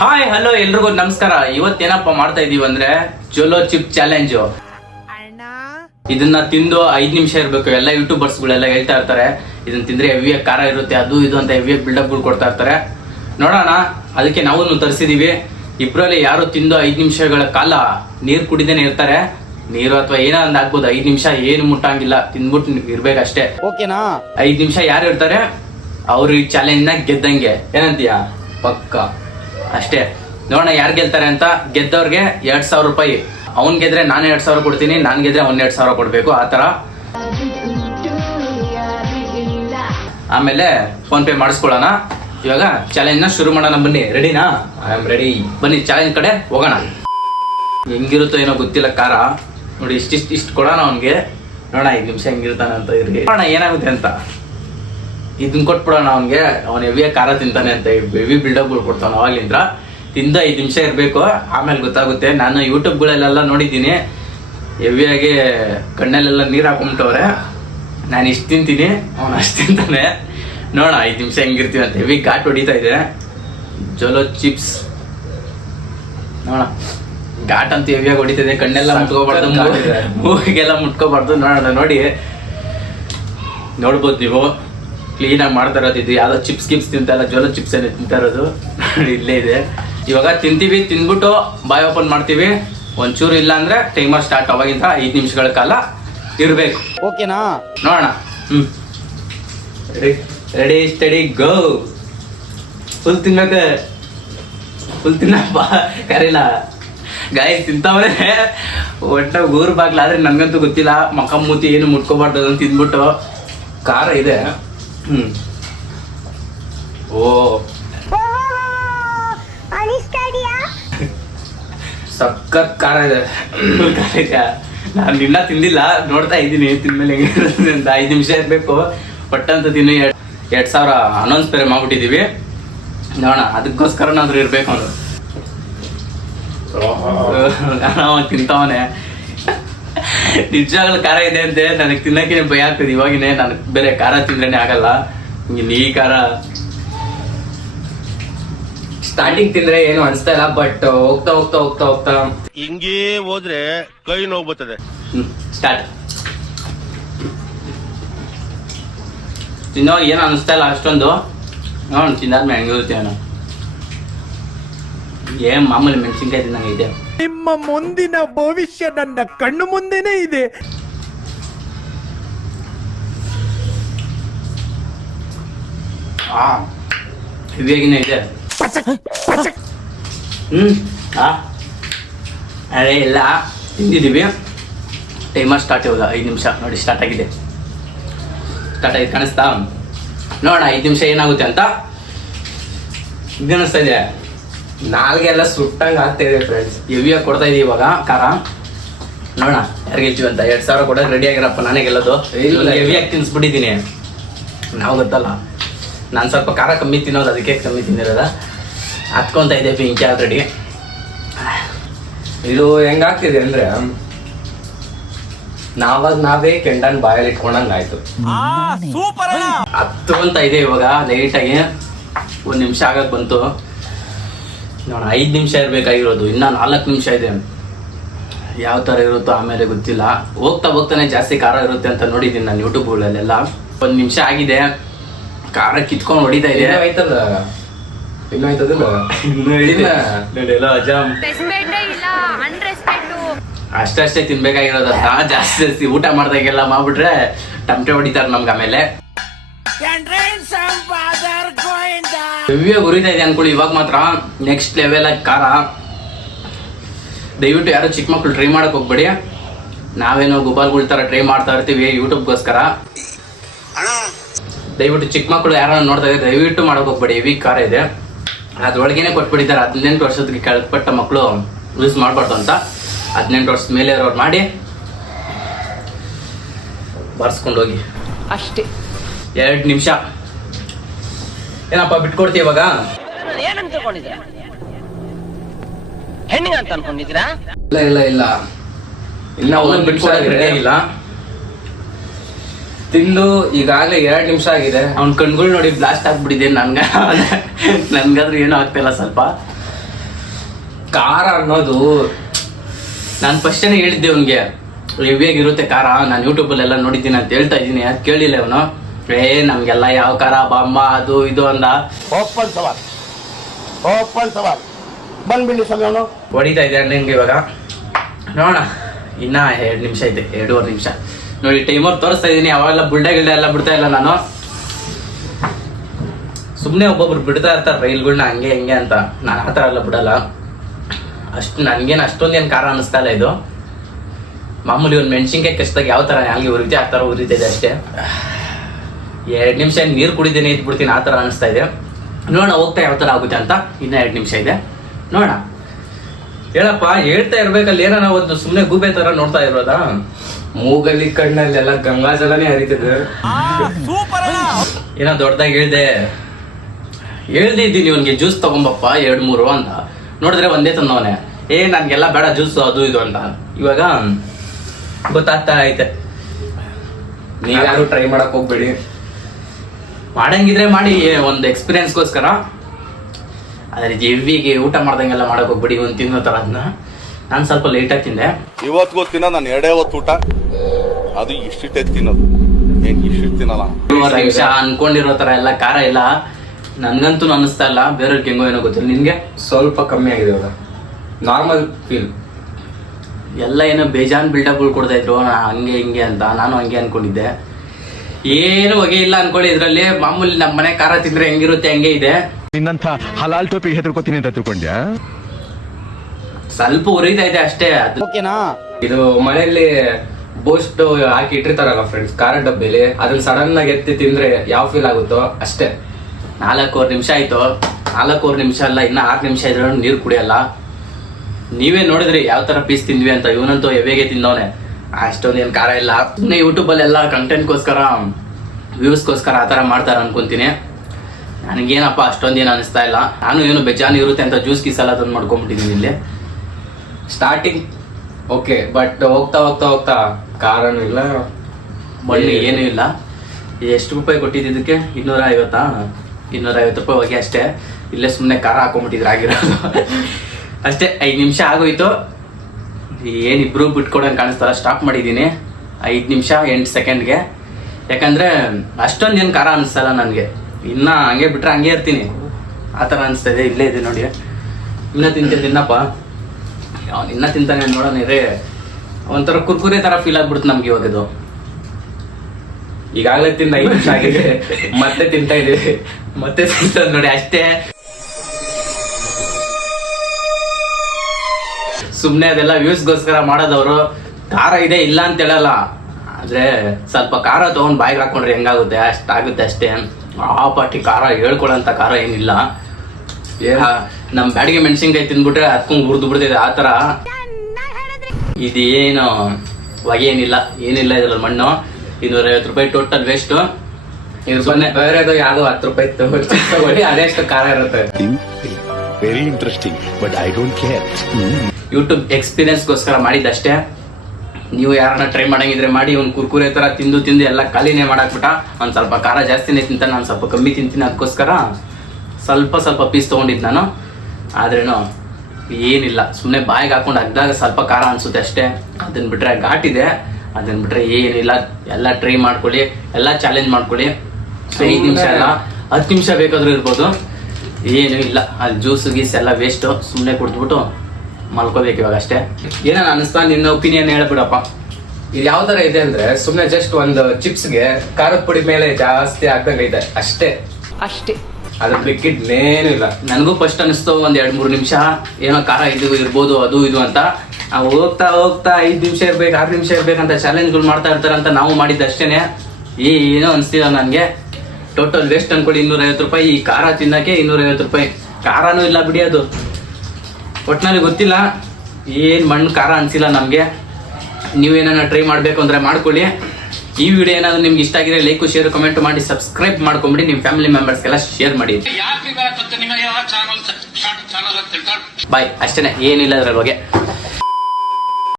Hi hello ಎಲ್ರಿಗೂ ನಮಸ್ಕಾರ. ಇವತ್ತೇನಪ್ಪ ಮಾಡ್ತಾ ಇದೀವಿ ಅಂದ್ರೆ ಚೋಲೋ ಚಿಪ್ ಚಾಲೆಂಜ್. ಇದನ್ನ ತಿಂದು 5 ನಿಮಿಷ ಇರ್ಬೇಕು. ಎಲ್ಲ ಯೂಟ್ಯೂಬರ್ಸ್ ಗಳೆಲ್ಲ ಹೇಳ್ತಾ ಇರ್ತಾರೆ ಇದನ್ನ ತಿಂದ್ರೆ ಹೆವಿಯಾಗಿ ಖಾರ ಇರುತ್ತೆ, ಅದು ಇದು ಅಂತ ಹೆವಿಯಾಗಿ ಬಿಲ್ಡಪ್ ಗಳು ಕೊಡ್ತಾ ಇರ್ತಾರೆ. ನೋಡೋಣ, ಅದಕ್ಕೆ ನಾವು ತರಿಸಿದೀವಿ. ಇಬ್ರಲ್ಲಿ ಯಾರು ತಿಂದು 5 ನಿಮಿಷಗಳ ಕಾಲ ನೀರು ಕುಡಿದೇನೆ ಇರ್ತಾರೆ. ನೀರು ಅಥವಾ ಏನೋ ಒಂದ್ ಆಗ್ಬೋದು, 5 ನಿಮಿಷ ಏನು ಮುಟ್ಟಂಗಿಲ್ಲ, ತಿಂದ್ಬಿಟ್ಟು ಇರ್ಬೇಕಷ್ಟೇ. ಓಕೆನಾ? 5 ನಿಮಿಷ ಯಾರು ಇರ್ತಾರೆ ಅವ್ರು ಈ ಚಾಲೆಂಜ್ ನ ಗೆದ್ದಂಗೆ. ಏನಂತೀಯ? ಪಕ್ಕ ಅಷ್ಟೇ. ನೋಡೋಣ ಯಾರು ಗೆಲ್ತಾರೆ ಅಂತ. ಗೆದ್ದವ್ರಿಗೆ 2,000 ರೂಪಾಯಿ. ಅವ್ನ್ ಗೆದ್ರೆ ನಾನು 2,000 ಕೊಡ್ತೀನಿ, ನಾನ್ ಗೆದ್ರೆ ಅವ್ನ್ 2,000 ಕೊಡ್ಬೇಕು. ಆ ತರ ಆಮೇಲೆ ಫೋನ್ ಪೇ ಮಾಡಿಸ್ಕೊಳ್ಳೋಣ. ಇವಾಗ ಚಾಲೆಂಜ್ ನ ಶುರು ಮಾಡೋಣ. ಬನ್ನಿ, ರೆಡಿನಾ? I am ready. ಬನ್ನಿ ಚಾಲೆಂಜ್ ಕಡೆ ಹೋಗೋಣ. ಹೆಂಗಿರುತ್ತೋ ಏನೋ ಗೊತ್ತಿಲ್ಲ ಖಾರ. ನೋಡಿ ಇಷ್ಟು ಕೊಡೋಣ ಅವ್ನಿಗೆ. ನೋಡೋಣ 5 ನಿಮಿಷ ಹೆಂಗಿರ್ತಾನೆ ಅಂತ. ಇರ್ಲಿ ನೋಡೋಣ ಏನಾಗುತ್ತೆ ಅಂತ. ಇದನ್ನ ಕೊಟ್ಬಿಡೋಣ ಅವ್ನಿಗೆ. ಅವ್ನು ಹೆವಿಯಾಗಿ ಖಾರ ತಿಂತಾನೆ ಅಂತ ಹೆವಿ ಬಿಲ್ಡಪ್ಗಳು ಕೊಡ್ತಾನೆ. ಅವಾಗ್ಲಿಂದ ತಿಂದ 5 ನಿಮಿಷ ಇರಬೇಕು, ಆಮೇಲೆ ಗೊತ್ತಾಗುತ್ತೆ. ನಾನು ಯೂಟ್ಯೂಬ್ಗಳಲ್ಲೆಲ್ಲ ನೋಡಿದ್ದೀನಿ, ಹೆವಿಯಾಗಿ ಕಣ್ಣಲ್ಲೆಲ್ಲ ನೀರು ಹಾಕೊಂಬಿಟ್ಟವ್ರೆ. ನಾನು ಇಷ್ಟು ತಿಂತೀನಿ, ಅವನು ಅಷ್ಟು ತಿಂತಾನೆ. ನೋಡೋಣ 5 ನಿಮಿಷ ಹೆಂಗಿರ್ತೀವಿ ಅಂತ. ಹೆವಿ ಘಾಟ್ ಹೊಡಿತಾ ಇದೆ. ಚಲೋ ಚಿಪ್ಸ್ ನೋಡೋಣ. ಘಾಟ್ ಅಂತ ಹೆವಿಯಾಗಿ ಹೊಡಿತಿದೆ. ಕಣ್ಣೆಲ್ಲ ಮುಟ್ಕೋಬಾರ್ದು, ಮೂಗಿಗೆಲ್ಲ ಮುಟ್ಕೋಬಾರ್ದು. ನೋಡೋಣ, ನೋಡ್ಬೋದು ನೀವು. ಕ್ಲೀನಾಗಿ ಮಾಡ್ತಾ ಇರೋದು. ಇದು ಯಾವ್ದೋ ಚಿಪ್ಸ್ ತಿಂತಾರ, ಜೋಲೋ ಚಿಪ್ಸ್ ಏನೇ ತಿಂತಾ ಇರೋದು. ಇಲ್ಲೇ ಇದೆ. ಇವಾಗ ತಿಂತೀವಿ, ತಿಂದ್ಬಿಟ್ಟು ಬಾಯ್ ಓಪನ್ ಮಾಡ್ತೀವಿ. ಒಂಚೂರು ಇಲ್ಲ ಅಂದ್ರೆ ಟೈಮರ್ ಸ್ಟಾರ್ಟ್. ಅವಾಗಿಂದ 5 ನಿಮಿಷಗಳ ಕಾಲ ಇರ್ಬೇಕು. ಓಕೆನಾ? ನೋಡೋಣ. Ready steady go. ಫುಲ್ ತಿನ್ಬೇಕ, ಫುಲ್ ತಿನ್ನಪ್ಪ. ಕರೀಲ ಗಾಯ ತಿಂತವ್ರೆ. ಒಟ್ಟ ಊರ್ ಬಾಗ್ಲಾದ್ರೆ ನನ್ಗಂತೂ ಗೊತ್ತಿಲ್ಲ. ಮಕ ಮೂತಿ ಏನು ಮುಟ್ಕೋಬಾರ್ದು ಅದನ್ನು ತಿಂದ್ಬಿಟ್ಟು. ಖಾರ ಇದೆ. ಓ ಸಖತ್ ಖಾರ ಇದೆ. ನಾನು ಇನ್ನ ತಿಂದಿಲ್ಲ, ನೋಡ್ತಾ ಇದ್ದೀನಿ ತಿಂದ್ಮೇಲೆ ಹೆಂಗಿರುತ್ತೆ ಅಂತ. 5 ನಿಮಿಷ ಇರ್ಬೇಕು ಒಟ್ಟಂತ ತಿನ್ನು. 2,000 ಅನೌನ್ಸ್ ಬೇರೆ ಮಾಡ್ಬಿಟ್ಟಿದೀವಿ. ನೋಡೋಣ, ಅದಕ್ಕೋಸ್ಕರನಾದ್ರೂ ಇರ್ಬೇಕು ಅವನು. ತಿಂತವನೆ. ನಿಜವಾಗ್ಲೂ ಖಾರ ಇದೆ ಅಂತೆ. ನನಗೆ ತಿನ್ನಕ್ಕೆ ಭಯ ಆಗ್ತದೆ ಇವಾಗಿನೇ. ನನಗೆ ಬೇರೆ ಖಾರ ತಿಂದ್ರೇನೆ ಆಗಲ್ಲ. ಈ ಖಾರ ಸ್ಟಾರ್ಟಿಂಗ್ ತಿಂದ್ರೆ ಏನು ಅನ್ಸ್ತಾ ಇಲ್ಲ, ಬಟ್ ಹೋಗ್ತಾ ಹೋಗ್ತಾ ಹೋಗ್ತಾ ಹೋಗ್ತಾ ಹಿಂಗೇ ಹೋದ್ರೆ ಕೈ ನೋವು ಬರ್ತದೆ. ಸ್ಟಾರ್ಟ್. ತಿನ್ನೋ ಏನು ಅನಿಸ್ತಾ ಇಲ್ಲ ಅಷ್ಟೊಂದು. ನೋಡೋಣ ತಿಂದಾದ್ಮೇಲೆ ಹೆಂಗಿರುತ್ತೆ ಅವನು. ಏನ್ ಮಾಮೂಲಿ ಮೆಣಸಿನ್ಕಾಯಿ ತಿನ್ನಂಗೆ ಇದೆ. ನಿಮ್ಮ ಮುಂದಿನ ಭವಿಷ್ಯ ನನ್ನ ಕಣ್ಣು ಮುಂದೆನೇ ಇದೆ. ಇವಾಗಿನೇ ಇದೆ. ಅದೇ ಎಲ್ಲ ತಿಂದಿದ್ದೀವಿ. Timer start. ಇವಾಗ 5 ನಿಮಿಷ ನೋಡಿ ಸ್ಟಾರ್ಟ್ ಆಗಿದೆ. ಕಾಣಿಸ್ತಾ? ನೋಡೋಣ 5 ನಿಮಿಷ ಏನಾಗುತ್ತೆ ಅಂತ. ಇದು ಅನಿಸ್ತಾ ಇದೆ, ನಾಲ್ಗೆಲ್ಲ ಸುಟ್ಟಂಗೆ ಆಗ್ತಾ ಇದೆ ಫ್ರೆಂಡ್ಸ್. ಹೆವಿಯಾಗಿ ಕೊಡ್ತಾ ಇದೀವಿ ಇವಾಗ ಖಾರ. ನೋಡೋಣ ಯಾರು ಗೆಲ್ತೀವಿ ಅಂತ. 2,000 ಕೊಡೋಕೆ ರೆಡಿ ಆಗಿರಪ್ಪ. ನಾನೇ ಗೆಲ್ಲೋದು. ಹೆವಿಯಾಗಿ ತಿನ್ಸ್ಬಿಟ್ಟಿದ್ದೀನಿ. ನಾವು ಗೊತ್ತಲ್ಲ, ನಾನು ಸ್ವಲ್ಪ ಖಾರ ಕಮ್ಮಿ ತಿನ್ನೋದು, ಅದಕ್ಕೆ ಕಮ್ಮಿ ತಿಂದಿರೋದ. ಹತ್ಕೊಂತ ಇದೆ ಬೆಂಕಿ ಆಲ್ರೆಡಿ. ಇದು ಹೆಂಗಾಗ್ತಿದೆ ಅಂದ್ರೆ ನಾವೇ ಕೆಂಡನ್ ಬಾಯಲ್ಲಿ ಇಟ್ಕೊಂಡಂಗ ಆಯ್ತು. ಹತ್ಕೊಂತ ಇದೆ ಇವಾಗ ಲೈಟಾಗಿ. 1 ನಿಮಿಷ ಆಗಕ್ಕೆ ಬಂತು. ನೋಡೋಣ 5 ನಿಮಿಷ ಇರಬೇಕಾಗಿರೋದು. ಇನ್ನೂ 4 ನಿಮಿಷ ಇದೆ. ಯಾವ ಥರ ಇರುತ್ತೋ ಆಮೇಲೆ ಗೊತ್ತಿಲ್ಲ. ಹೋಗ್ತಾನೆ ಜಾಸ್ತಿ ಖಾರ ಇರುತ್ತೆ ಅಂತ ನೋಡಿದ್ದೀನಿ ನಾನು ಯೂಟ್ಯೂಬ್ಗಳಲ್ಲೆಲ್ಲ. 1 ನಿಮಿಷ ಆಗಿದೆ. ಖಾರ ಕಿತ್ಕೊಂಡು ಹೊಡಿತಾ ಇದೆ. ಆಯ್ತಲ್ಲ, ಇನ್ನೂ ಆಯ್ತದಿಲ್ಲ. ಅಷ್ಟೇ ತಿನ್ಬೇಕಾಗಿರೋದಂತ. ಜಾಸ್ತಿ ಊಟ ಮಾಡ್ದಾಗೆಲ್ಲ ಮಾಡ್ಬಿಟ್ರೆ ಟಮಟೆ ಹೊಡಿತಾರೆ ನಮ್ಗೆ. ಆಮೇಲೆ ಹೆವಿಯಾಗಿ ಉರಿತಾ ಇದೆ ಅನ್ಕೊಳ್ಳಿ. ಇವಾಗ ಮಾತ್ರ ನೆಕ್ಸ್ಟ್ ಲೆವೆಲ್ ಆಗಿ ಖಾರ. ದಯವಿಟ್ಟು ಯಾರು ಚಿಕ್ಕ ಮಕ್ಳು ಟ್ರೈ ಮಾಡಕ್ ಹೋಗ್ಬೇಡಿ. ನಾವೇನೋ ಗುಬಾಲ್ಗಳ ಥರ ಟ್ರೈ ಮಾಡ್ತಾ ಇರ್ತೀವಿ ಯೂಟ್ಯೂಬ್ಗೋಸ್ಕರ. ದಯವಿಟ್ಟು ಚಿಕ್ಕ ಮಕ್ಕಳು ಯಾರು ನೋಡ್ತಾ ಇದ್ದಾರೆ ದಯವಿಟ್ಟು ಮಾಡಕ್ ಹೋಗ್ಬೇಡಿ. ಹೆವಿ ಖಾರ ಇದೆ. ಅದ್ರೊಳಗೇನೆ ಕೊಟ್ಬಿಟ್ಟಿದ್ದಾರೆ. 18 ವರ್ಷದ ಕೆಳಪಟ್ಟ ಮಕ್ಕಳು ಯೂಸ್ ಮಾಡಬಾರ್ದು ಅಂತ. 18 ವರ್ಷದ ಮೇಲೆ ಇರೋರು ಮಾಡಿ ಬರ್ಸ್ಕೊಂಡು ಹೋಗಿ ಅಷ್ಟೇ. 2 ನಿಮಿಷ ಏನಪ್ಪ ಬಿಟ್ಕೊಡ್ತೀವಿ ಇವಾಗ. ಏನಂತ ತಿಳ್ಕೊಂಡಿದ್ದೀರಾ? ಹೆಣ್ಣಿಗೆ ಅಂತ ಅನ್ಕೊಂಡಿದ್ದೀರಾ? ಇಲ್ಲ ಇನ್ನ ಬಿಟ್ಕೊಡಕ್ಕೆ ರೆಡಿ ಆಗಿಲ್ಲ. ತಿಂದು ಈಗಾಗಲೇ 2 ನಿಮಿಷ ಆಗಿದೆ. ಅವ್ನ ಕಣ್ಗಳು ನೋಡಿ ಬ್ಲಾಸ್ಟ್ ಆಗ್ಬಿಟ್ಟಿದೆ. ನನ್ಗಾದ್ರೂ ಏನೂ ಆಗ್ತಿಲ್ಲ ಸ್ವಲ್ಪ. ಖಾರ ಅನ್ನೋದು ನಾನು ಫಸ್ಟೇ ಹೇಳಿದ್ದೆ ಅವನಿಗೆ ಹೆವಿಯಾಗಿರುತ್ತೆ ಖಾರ, ನಾನು ಯೂಟ್ಯೂಬಲ್ಲೆಲ್ಲ ನೋಡಿದ್ದೀನಿ ಅಂತ ಹೇಳ್ತಾ ಇದ್ದೀನಿ. ಅದು ಕೇಳಿಲ್ಲ ಅವನು. ನಮ್ಗೆಲ್ಲ ಯಾವ ಖಾರ ಬಾಂಬ ಅದು ಇದು ಅಂದ. ಓಪನ್ ಸವಾಲ್ ಬಂದ್ಬಿಡಿ ಸಮಯ ಹೊಡಿತಾ ಇದೆ ನಿಮ್ಗೆ ಇವಾಗ. ನೋಡೋಣ, ಇನ್ನ 2 ನಿಮಿಷ ಐತೆ, 2.5 ನಿಮಿಷ ನೋಡಿ. ಟೈಮರ್ ತೋರಿಸ್ತಾ ಇದ್ದೀನಿ. ಅವೆಲ್ಲ ಬುಲ್ಡ ಗಿಲ್ಡ ಎಲ್ಲ ಬಿಡ್ತಾ ಇಲ್ಲ ನಾನು. ಸುಮ್ಮನೆ ಒಬ್ಬೊಬ್ರು ಬಿಡ್ತಾ ಇರ್ತಾರೆ ರೈಲ್ಗಳನ್ನ ಹಂಗೆ ಹಿಂಗೆ ಅಂತ. ನಾನು ಆ ಥರ ಎಲ್ಲ ಬಿಡಲ್ಲ. ನನಗೇನು ಅಷ್ಟೊಂದೇನು ಖಾರ ಅನ್ನಿಸ್ತಾ ಇಲ್ಲ ಇದು. ಮಾಮೂಲಿ ಒಂದು ಮೆಣಸಿನ್ಕಾಯಿ ಕಷ್ಟದಾಗ ಯಾವ ಥರ ಹಂಗೆ ಉರಿತೆ ಆ ಥರ ಉರಿತಿದೆ ಅಷ್ಟೇ. 2 ನಿಮಿಷ ನೀರು ಕುಡಿದೇನೆ ಇದ್ಬಿಡ್ತೀನಿ ಆ ಥರ ಅನ್ನಿಸ್ತಾ ಇದೆ. ನೋಡೋಣ ಹೋಗ್ತಾ ಯಾವ ಥರ ಆಗುತ್ತೆ ಅಂತ. ಇನ್ನೂ 2 ನಿಮಿಷ ಇದೆ, ನೋಡೋಣ. ಹೇಳಪ್ಪ, ಹೇಳ್ತಾ ಇರ್ಬೇಕಲ್ಲಿ ಏನೋ ಒಂದು ಸುಮ್ಮನೆ ಗೂಬೆ ಥರ ನೋಡ್ತಾ ಇರೋದಾ? ಮೂಗಲ್ಲಿ ಕಣ್ಣಲ್ಲಿ ಎಲ್ಲ ಗಂಗಾಜಲನೇ ಹರಿತಿದೆ. ಏನೋ ದೊಡ್ಡದಾಗಿ ಹೇಳ್ದಿದ್ದೀನಿ ಇವನಿಗೆ ಜ್ಯೂಸ್ ತಗೊಂಬಪ್ಪ 2-3 ಅಂತ. ನೋಡಿದ್ರೆ ಒಂದೇ ತಂದವನೆ. ನನ್ಗೆಲ್ಲ ಬೇಡ ಜ್ಯೂಸು ಅದು ಇದು ಅಂತ. ಇವಾಗ ಗೊತ್ತಾಗ್ತಾ ಐತೆ. ನೀವ್ಯಾರು ಟ್ರೈ ಮಾಡಕ್ ಹೋಗ್ಬೇಡಿ. ಮಾಡಂಗಿದ್ರೆ ಮಾಡಿ, ಒಂದು ಎಕ್ಸ್ಪೀರಿಯನ್ಸ್ಗೋಸ್ಕರ. ಅದೇ ಹೆವಿಗೆ ಊಟ ಮಾಡ್ದಂಗೆಲ್ಲ ಮಾಡಕ್ ಹೋಗ್ಬೇಡಿ. ಒಂದು ತಿನ್ನೋ ಥರ ಅದನ್ನ ನಾನು ಸ್ವಲ್ಪ ಲೇಟಾಗಿ ತಿಂದೆ. ಇವತ್ತಿಗೂ ತಿನ್ನೋ ನಾನು 2 ಹೊತ್ತು ಊಟ, ಅದು ಇಷ್ಟಿಟ್ಟೆ ತಿನ್ನೋದು, ಏನ್ ಇಷ್ಟಿಟ್ಟು ತಿನ್ನಲ್ಲ. 2 ನಿಮಿಷ ಅನ್ಕೊಂಡಿರೋ ಥರ ಎಲ್ಲ ಖಾರ ಇಲ್ಲ. ನನ್ಗಂತೂ ಅನ್ನಿಸ್ತಾ ಇಲ್ಲ, ಬೇರೆಯವ್ರಿಗೆ ಹೆಂಗೋ ಏನೋ ಗೊತ್ತಿಲ್ಲ. ನಿನ್ಗೆ ಸ್ವಲ್ಪ ಕಮ್ಮಿ ಆಗಿದೆ ಇವಾಗ, ನಾರ್ಮಲ್ ಫೀಲ್. ಎಲ್ಲ ಏನೋ ಬೇಜಾನ್ ಬಿಲ್ಡಪ್ಗಳು ಕೊಡ್ತಾ ಇದ್ರು ಹಂಗೆ ಹಿಂಗೆ ಅಂತ. ನಾನು ಹಂಗೆ ಅನ್ಕೊಂಡಿದ್ದೆ. ಏನು ಹೊಗೆ ಇಲ್ಲ ಅನ್ಕೊಳ್ಳಿ ಇದ್ರಲ್ಲಿ. ಮಾಮೂಲಿ ನಮ್ಮ ಮನೆ ಖಾರ ತಿಂದ್ರೆ ಹೆಂಗಿರುತ್ತೆ ಹಂಗೆ ಇದೆ. ನಿನ್ನಂಥ ಹಲಾಲ್ ಟೋಪಿಗೆ ಹೆದರ್ಕೋತೀನಿ ಅಂತ ತಿಳ್ಕೊಂಡ್ಯಾ? ಸ್ವಲ್ಪ ಉರಿತಾ ಇದೆ ಅಷ್ಟೇ. ಅದು ಇದು ಮನೆಯಲ್ಲಿ ಬೂಸ್ಟ್ ಹಾಕಿ ಇಟ್ಟಿರ್ತಾರಲ್ಲ ಫ್ರೆಂಡ್ಸ್, ಖಾರ ಡಬ್ಬಿಲಿ, ಅದನ್ನ ಸಡನ್ ಆಗಿ ಎತ್ತಿ ತಿಂದ್ರೆ ಯಾವ ಫೀಲ್ ಆಗುತ್ತೋ ಅಷ್ಟೇ. 4 ನಿಮಿಷ ಆಯ್ತು. 4 ನಿಮಿಷ ಅಲ್ಲ, ಇನ್ನ 6 ನಿಮಿಷ ಇದ್ರೆ ನೀರು ಕುಡಿಯಲ್ಲ. ನೀವೇ ನೋಡಿದ್ರಿ ಯಾವ ತರ ಪೀಸ್ ತಿಂದ್ವಿ ಅಂತ. ಇವನಂತೂ ಹೆವಿಗೆ ತಿಂದವನೆ. ಅಷ್ಟೊಂದೇನು ಖಾರ ಇಲ್ಲ. ಸುಮ್ಮನೆ ಯೂಟ್ಯೂಬಲ್ಲೆಲ್ಲ ಕಂಟೆಂಟ್ಗೋಸ್ಕರ, ವ್ಯೂಸ್ಗೋಸ್ಕರ ಆ ಥರ ಮಾಡ್ತಾರೆ ಅನ್ಕೊಂತೀನಿ. ನನಗೇನಪ್ಪ ಅಷ್ಟೊಂದೇನು ಅನಿಸ್ತಾ ಇಲ್ಲ. ನಾನು ಏನು ಬೇಜಾನು ಇರುತ್ತೆ ಅಂತ ಜ್ಯೂಸ್ ಗೀಸ್ ಎಲ್ಲ ತಂದು ಮಾಡ್ಕೊಂಬಿಟ್ಟಿದ್ದೀನಿ ಇಲ್ಲಿ. ಸ್ಟಾರ್ಟಿಂಗ್ ಓಕೆ, ಬಟ್ ಹೋಗ್ತಾ ಹೋಗ್ತಾ ಹೋಗ್ತಾ ಖಾರನೂ ಇಲ್ಲ, ಮಣ್ಣು ಏನೂ ಇಲ್ಲ. ಎಷ್ಟು ರೂಪಾಯಿ ಕೊಟ್ಟಿದ್ದಕ್ಕೆ? 250 ರೂಪಾಯಿ ಹೋಗಿ ಅಷ್ಟೇ. ಇಲ್ಲೇ ಸುಮ್ಮನೆ ಖಾರ ಹಾಕೊಂಡ್ಬಿಟ್ಟಿದ್ರೆ ಆಗಿರೋದು ಅಷ್ಟೇ. 5 ನಿಮಿಷ ಆಗೋಯ್ತು. ಏನಿಬ್ರು ಬಿಟ್ಕೊಡಂಗೆ ಕಾಣಿಸ್ತಾರ. ಸ್ಟಾಪ್ ಮಾಡಿದ್ದೀನಿ 5 ನಿಮಿಷ 8 ಸೆಕೆಂಡ್ಗೆ. ಯಾಕಂದರೆ ಅಷ್ಟೊಂದೇನು ಖಾರ ಅನಿಸ್ತಲ್ಲ ನನಗೆ. ಇನ್ನೂ ಹಂಗೆ ಬಿಟ್ರೆ ಹಂಗೆ ಇರ್ತೀನಿ ಆ ಥರ ಅನಿಸ್ತಾ ಇದೆ. ಇಲ್ಲೇ ಇದೆ ನೋಡಿ. ಇನ್ನೂ ತಿನ್ನಪ್ಪ. ಅವ್ನು ಇನ್ನೂ ತಿಂತಾನೆ ನೋಡೋಣ ಇರೇ. ಒಂಥರ ಕುರ್ಕುರೆ ಥರ ಫೀಲ್ ಆಗ್ಬಿಡುತ್ತೆ ನಮ್ಗೆ ಇವಾಗ ಇದು. ಈಗಾಗಲೇ ತಿಂದ 5 ನಿಮಿಷ ಆಗಿದೆ, ಮತ್ತೆ ತಿಂತಾ ಇದೀವಿ. ಮತ್ತೆ ತಿಂತದ್ ನೋಡಿ ಅಷ್ಟೇ. ಸುಮ್ಮನೆ ಅದೆಲ್ಲ ವ್ಯೂಸ್ಗೋಸ್ಕರ ಮಾಡೋದವರು. ಖಾರ ಇದೆ ಇಲ್ಲ ಅಂತ ಹೇಳಲ್ಲ, ಆದರೆ ಸ್ವಲ್ಪ ಖಾರ ತೊಗೊಂಡು ಬಾಯಿಗೆ ಹಾಕೊಂಡ್ರೆ ಹೆಂಗಾಗುತ್ತೆ ಅಷ್ಟಾಗುತ್ತೆ ಅಷ್ಟೇ. ಆ ಪಾಟಿ ಖಾರ ಹೇಳ್ಕೊಳ್ಳೋಂಥ ಖಾರ ಏನಿಲ್ಲ. ನಮ್ಮ ಬ್ಯಾಡಿಗೆ ಮೆಣಸಿನ್ಕಾಯಿ ತಿಂದ್ಬಿಟ್ರೆ ಹತ್ಕೊಂಡು ಹುರಿದು ಬಿಡ್ತಿದೆ ಆ ಥರ. ಇದೇನು ಹೊಗೆ ಏನಿಲ್ಲ ಇದ್ರಲ್ಲಿ ಮಣ್ಣು. 250 ರೂಪಾಯಿ ಟೋಟಲ್ ವೇಸ್ಟು. ಇದು ಸೊನ್ನೆ ಬೇರೆದು ಯಾವ್ದು 10 ರೂಪಾಯಿ ತಗೊಳ್ಳಿ, ಅದೆಷ್ಟು ಖಾರ ಇರುತ್ತೆ. Very interesting, but I don't care. YouTube ಎಕ್ಸ್ಪೀರಿಯನ್ಸ್ಗೋಸ್ಕರ ಮಾಡಿದ್ದಷ್ಟೇ. ನೀವು ಯಾರನ್ನ ಟ್ರೈ ಮಾಡಂಗಿದ್ರೆ ಮಾಡಿ. ಒಂದು ಕುರ್ಕುರೆ ಥರ ತಿಂದು ಎಲ್ಲ ಖಾಲಿನೇ ಮಾಡಾಕ್ಬಿಟ್ಟ. ಒಂದು ಸ್ವಲ್ಪ ಖಾರ ಜಾಸ್ತಿನೇ ತಿಂತಾನೆ, ನಾನು ಸ್ವಲ್ಪ ಕಮ್ಮಿ ತಿಂತೀನಿ. ಅದಕ್ಕೋಸ್ಕರ ಸ್ವಲ್ಪ ಪೀಸ್ ತೊಗೊಂಡಿದ್ದು ನಾನು. ಆದ್ರೇನು ಏನಿಲ್ಲ, ಸುಮ್ಮನೆ ಬಾಯಿಗೆ ಹಾಕೊಂಡು ಅಗ್ದಾಗ ಸ್ವಲ್ಪ ಖಾರ ಅನಿಸುತ್ತೆ ಅಷ್ಟೇ. ಅದನ್ನು ಬಿಟ್ಟರೆ ಘಾಟಿದೆ, ಅದನ್ನು ಬಿಟ್ಟರೆ ಏನಿಲ್ಲ. ಎಲ್ಲ ಟ್ರೈ ಮಾಡ್ಕೊಳ್ಳಿ, ಎಲ್ಲ ಚಾಲೆಂಜ್ ಮಾಡ್ಕೊಳ್ಳಿ. 5 ನಿಮಿಷ ಅಲ್ಲ 10 ನಿಮಿಷ ಬೇಕಾದರೂ ಇರ್ಬೋದು. ಏನೂ ಇಲ್ಲ. ಅಲ್ಲಿ ಜ್ಯೂಸ್ ಗೀಸ್ ಎಲ್ಲ ವೇಸ್ಟು. ಸುಮ್ಮನೆ ಕುಡಿದ್ಬಿಟ್ಟು ಮಲ್ಕೋಬೇಕು ಇವಾಗ ಅಷ್ಟೇ. ಏನಾನ ಅನಿಸ್ತಾ? ನಿನ್ನ ಒಪಿನಿಯನ್ ಹೇಳ್ಬಿಡಪ್ಪ. ಇದು ಯಾವ ತರ ಇದೆ ಅಂದ್ರೆ, ಸುಮ್ನೆ ಜಸ್ಟ್ ಒಂದು ಚಿಪ್ಸ್ಗೆ ಖಾರದ ಪುಡಿ ಮೇಲೆ ಜಾಸ್ತಿ ಹಾಕ್ದಂಗೈತೆ ಅಷ್ಟೇ. ಅದ್ರ ಬಿಕ್ಕಿದ್ನೇನು ಇಲ್ಲ. ನನಗೂ ಫಸ್ಟ್ ಅನಿಸ್ತು ಒಂದು 2-3 ನಿಮಿಷ ಏನೋ ಖಾರ ಇದು ಇರ್ಬೋದು ಅದು ಇದು ಅಂತ. ನಾವು ಹೋಗ್ತಾ 5 ನಿಮಿಷ ಇರ್ಬೇಕು 6 ನಿಮಿಷ ಇರ್ಬೇಕಂತ ಚಾಲೆಂಜ್ಗಳು ಮಾಡ್ತಾ ಇರ್ತಾರಂತ ನಾವು ಮಾಡಿದ್ದಷ್ಟೇನೆ. ಏನೋ ಅನಿಸ್ತಿಲ್ಲ ನನಗೆ. ಟೋಟಲ್ ವೇಸ್ಟ್ ಅನ್ಕೊಳ್ಳಿ. 250 ರೂಪಾಯಿ ಈ ಖಾರ ತಿನ್ನಕ್ಕೆ. 250 ರೂಪಾಯಿ ಖಾರನೂ ಇಲ್ಲ ಬಿಡಿ. ಅದು ಒಟ್ಟಿನಲ್ಲಿ ಗೊತ್ತಿಲ್ಲ, ಏನು ಮಣ್ಣು ಖಾರ ಅನಿಸಿಲ್ಲ ನಮಗೆ. ನೀವೇನ ಟ್ರೈ ಮಾಡಬೇಕು ಅಂದರೆ ಮಾಡ್ಕೊಳ್ಳಿ. ಈ ವಿಡಿಯೋ ಏನಾದರೂ ನಿಮ್ಗೆ ಇಷ್ಟ ಆಗಿದ್ರೆ ಲೈಕ್, ಶೇರ್, ಕಮೆಂಟ್ ಮಾಡಿ, ಸಬ್ಸ್ಕ್ರೈಬ್ ಮಾಡ್ಕೊಂಬಿಡಿ. ನಿಮ್ಮ ಫ್ಯಾಮಿಲಿ ಮೆಂಬರ್ಸ್ಗೆಲ್ಲ ಶೇರ್ ಮಾಡಿ. ಬಾಯ್ ಅಷ್ಟೇ, ಏನಿಲ್ಲ ಅದ್ರ ಬಗ್ಗೆ.